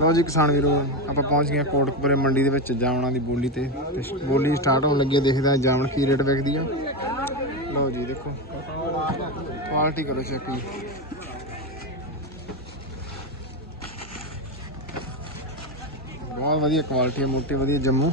ਲਓ ਜੀ ਕਿਸਾਨ ਵੀਰੋ, ਆਪਾਂ ਪਹੁੰਚ ਗਏ ਕੋਟਕਪੁਰੇ ਮੰਡੀ ਦੇ ਵਿੱਚ ਜਾਮਣਾ ਦੀ ਬੋਲੀ ਤੇ। ਬੋਲੀ ਸਟਾਰਟ ਹੋਣ ਲੱਗੀ ਹੈ ਦੇਖਦੇ ਹਾਂ ਜਾਮਣ ਕੀ ਰੇਟ ਵਿਕਦੀ ਆ। ਲਓ ਜੀ ਦੇਖੋ ਕੁਆਲਿਟੀ ਕਰੋ ਚੈੱਕ ਜੀ। ਬਹੁਤ ਵਧੀਆ ਕੁਆਲਿਟੀ ਹੈ ਮੋਟੀ ਵਧੀਆ ਜੰਮੂ।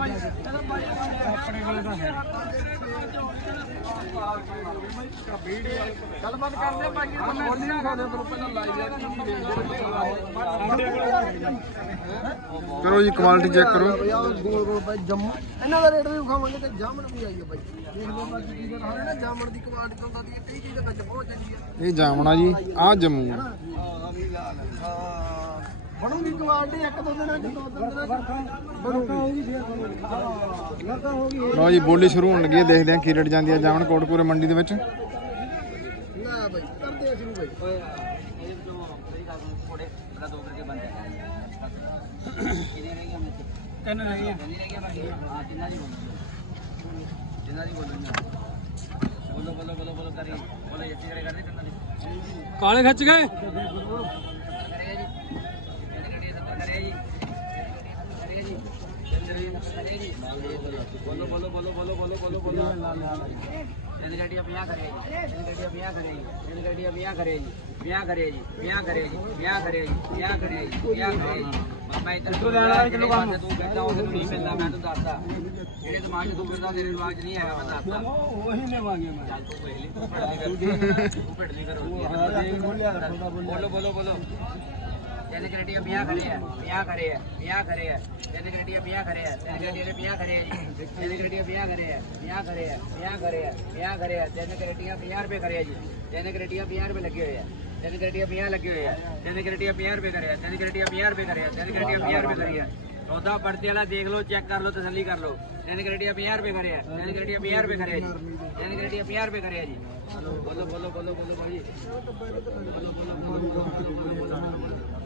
ਆਪਣੇ ਕੋਲ ਤਾਂ ਹੈ ਗੱਲਬਾਤ ਕਰਦੇ ਆ ਬਾਕੀ ਤੁਹਾਨੂੰ ਮੋਢੀਆਂ ਖਾਣੇ ਤੋਂ ਪਹਿਲਾਂ ਲਾਈ ਜਾ ਕਰੋ ਜੀ ਕੁਆਲਿਟੀ ਚੈੱਕ ਕਰੋ। ਗੋਲ ਗੋਲ ਬਾਈ ਜੰਮੂ ਇਹਨਾਂ ਦਾ ਰੇਟ ਵੀ ਵਿਖਾਵਾਂਗੇ ਤੇ ਜਾਮਣ ਵੀ ਆਈ ਹੈ ਬਾਈ। ਦੇਖ ਲਓ ਬਾਕੀ ਕੀ ਗੱਲ ਹਾਲੇ ਨਾ ਜਾਮਣ ਦੀ ਕੁਆਲਿਟੀ ਤੋਂ ਤਾਂ ਦੀ ਕਈ ਚੀਜ਼ਾਂ ਵਿੱਚ ਪਹੁੰਚ ਜਾਂਦੀ ਹੈ ਇਹ ਜਾਮਣਾ ਜੀ ਆ ਜੰਮੂ। ਬਣੂਗੀ ਕੁਆਲਿਟੀ ਇੱਕ ਦੋ ਦਿਨਾਂ ਚ ਦੋ ਤਿੰਨ ਦਿਨਾਂ ਚ। ਬਣੂਗੀ ਹੋਊਗੀ ਫੇਰ ਬਣੂਗੀ ਹਾਂ ਲਗਾ ਹੋਗੀ ਲਓ ਜੀ ਬੋਲੀ ਸ਼ੁਰੂ ਹੋਣ ਲੱਗੀ ਹੈ ਦੇਖਦੇ ਹਾਂ ਕੀ ਰੇਟ ਜਾਂਦੀ ਹੈ ਜਾਮਣ ਕੋਟਪੁਰੇ ਮੰਡੀ ਦੇ ਵਿੱਚ। ਨਾ ਬਾਈ ਕਰਦੇ ਆ ਸ਼ੁਰੂ ਬਾਈ। ਤਿੰਨ ਰਹਿ ਗਏ। ਕਾਲੇ ਖੱਚ ਗਏ? ਇਹਨੇ ਗੱਡੀਆਂ 50 ਕਰੇ ਜੀ ਇਹਨੇ ਗੱਡੀਆਂ 50 ਕਰੇ ਜੀ ਇਹਨੇ ਗੱਡੀਆਂ 50 ਕਰੇ ਜੀ 50 ਕਰੇ ਜੀ 50 ਕਰੇ ਜੀ 50 ਕਰੇ ਜੀ 50 ਕਰੇ ਜੀ 50 ਕਰੇ ਜੀ ਮਾਮਾ ਇੱਧਰ ਤੋਂ ਲੈਣਾ ਚਲੋ ਕੰਮ ਤੂੰ ਕਹਿੰਦਾ ਉਹ ਨਹੀਂ ਮਿਲਦਾ ਮੈਂ ਤੈਨੂੰ ਦੱਸਦਾ ਜਿਹੜੇ ਦਿਮਾਗ 'ਚ ਤੂੰ ਕਹਿੰਦਾ ਤੇਰੇ ਰਿਵਾਜ ਨਹੀਂ ਹੈਗਾ ਮੈਂ ਦੱਸਦਾ ਉਹੀ ਲੈਵਾਂਗੇ ਮੈਂ ਚੱਲ ਤੂੰ ਵੇਖ ਲਈ ਤੂੰ ਭਿੜ ਲਈ ਕਰ ਤੂੰ ਭਿੜ ਲਈ ਕਰ ਬੋਲੋ ਬੋਲੋ ਬੋਲੋ جن کی لٹی میاں کھڑے ہیں میاں کھڑے ہیں میاں کھڑے ہیں جن کی لٹی میاں کھڑے ہیں جن کی لٹی میاں کھڑے ہیں جن کی لٹی میاں کھڑے ہیں میاں کھڑے ہیں میاں کھڑے ہیں میاں کھڑے ہیں جن کی لٹی میاں روپے کھڑے ہیں جی جن کی لٹی میاں روپے لگے ہوئے ہیں جن کی لٹی میاں لگے ہوئے ہیں جن کی لٹی میاں روپے کرے ہیں جن کی لٹی میاں روپے کرے ہیں جن کی لٹی میاں روپے کرے ہیں چودہ پڑتی والا دیکھ لو چیک کر لو تسلی کر لو یعنی کہ ریٹیا پناہ روپے کرے یعنی کہ ریٹیا پناہ روپے کرے یعنی کہ ریٹیا پناہ روپے کرے جی بولو بولو بولو بولو بھائی بولو بولو بولو بولو بولو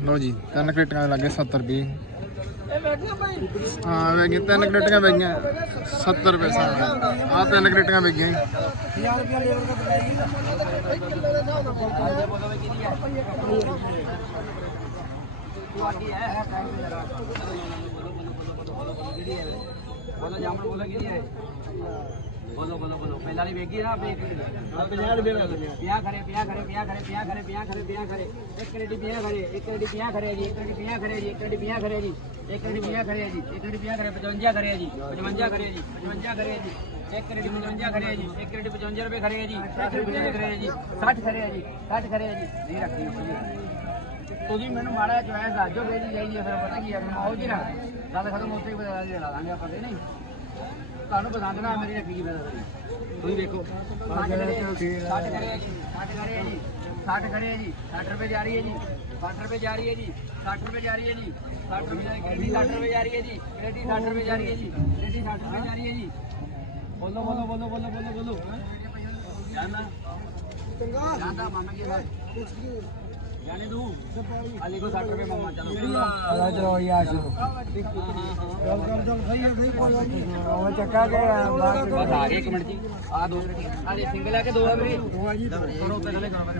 ਲਓ ਜੀ ਤਿੰਨ ਕ੍ਰੇਟਾਂ ਦੇ ਲੱਗੇ 70 ਰੁਪਏ ਇਹ ਬੈਠੀਆਂ ਭਾਈ ਹਾਂ ਵੇਗੀ ਤਿੰਨ ਕ੍ਰੇਟਾਂ ਵੇਗੀਆਂ 70 ਰੁਪਏ ਸਾਰਾ ਆ ਤਿੰਨ ਕ੍ਰੇਟਾਂ ਵੇਗੀਆਂ ਜੀ 1000 ਰੁਪਏ ਲੇਬਰ ਦਾ ਬਣਾਈ ਤਾਂ ਇੱਕ ਕਿਲੋ ਦੇ ਹਿਸਾਬ ਨਾਲ ਬੋਲੋ ਜਾਮਣ ਬੋਲੋ ਕਿਹਦੀ ਹੈ ਬੋਲੋ ਬੋਲੋ ਬੋਲੋ ਪਹਿਲਾਂ ਵਾਲੀ ਵੇਖੀ ਨਾ ਆਪਣੀ 50 ਰੁਪਏ ਲਾ ਦਿੰਦੇ ਪਿਆ ਕਰੇ ਪਿਆ ਕਰੇ ਪਿਆ ਕਰੇ ਪਿਆ ਕਰੇ ਪਿਆ ਕਰੇ ਪਿਆ ਰੇਡੀ ਪਿਆ ਰੇਡੀ ਪਿਆ ਕਰੇ ਜੀ ਇੱਕ ਰੇਡੀ ਪਿਆ ਕਰੇ ਜੀ ਇੱਕ ਰੇਡੀ ਪਿਆ ਕਰੇ ਜੀ ਇੱਕ ਰੇਡੀ ਪਿਆ ਕਰੇ ਜੀ ਇੱਕ ਰੇਡੀ ਪਿਆ ਕਰੇ 55 ਕਰੇ ਜੀ 55 ਕਰੇ ਜੀ 55 ਕਰੇ ਜੀ ਇੱਕ ਰੇਡੀ 55 ਕਰੇ ਜੀ ਇੱਕ ਰੇਡੀ 55 ਰੁਪਏ ਕਰੇ ਜੀ ਇੱਕ ਰੇਡੀ 55 ਕਰੇ ਜੀ 60 ਕਰੇ ਜੀ 60 ਕਰੇ ਜੀ ਨਹੀਂ ਰੱਖੀ ਤੁਸੀਂ ਮੈਨੂੰ ਮਾੜਾ ਜਿਹਾ ਚੋਇਸ ਦੱਸ ਦਿਓ ਕਿਹੜੀ ਚਾਹੀਦੀ ਹੈ ਫਿਰ ਪਤਾ ਕੀ ਹੈ ਮੈਂ ਉਹ ਜੀ ਰੱਖ ਗੱਲ ਖਤਮ ਉੱਥੇ ਹੀ ਬਤਾ ਦੇ ਲਾ ਦਾਂਗੇ ਆਪਾਂ ਤੇ ਨਹੀਂ ਤੁਹਾਨੂੰ ਪਸੰਦ ਨਾ ਮੇਰੀ ਰੱਖੀ ਜੀ ਫਿਰ ਤੁਸੀਂ ਦੇਖੋ। 60 ਕਰੇ 60 ਕਰੇ ਜੀ 60 ਕਰੇ ਜੀ 60 ਕਰੇ ਜੀ 60 ਰੁਪਏ ਜਾ ਰਹੀ ਹੈ ਜੀ 60 ਰੁਪਏ ਜਾ ਰਹੀ ਹੈ ਜੀ 60 ਰੁਪਏ ਜਾ ਰਹੀ ਹੈ ਜੀ 60 ਰੁਪਏ ਜਾ ਰਹੀ ਹੈ 60 ਰੁਪਏ ਜਾ ਰਹੀ ਹੈ ਜੀ ਕਿਹੜੀ 60 ਰੁਪਏ ਜਾ ਰਹੀ ਹੈ ਜੀ ਕਿਹੜੀ 60 ਰੁਪਏ ਜਾ ਰਹੀ ਹੈ ਜੀ। ਬੋਲੋ ਬੋਲੋ ਬੋਲੋ ਬੋਲੋ ਬੋਲੋ ਬੋਲੋ। ਜਾਨਾ ਚੰਗਾ ਜਾਂਦਾ ਮਾਮਾ ਕੀ ਹੈ جانے دوں علی کو 60 روپے مانگا چلو چلو یار چلو کم کم چل صحیح ہے صحیح کوئی نہیں وہ چکا کے بس آگے ایک منٹ جی آ دو ارے سنگل ہے کہ دو ہے میری دو ہے جی تھوڑا پہلے کام ہے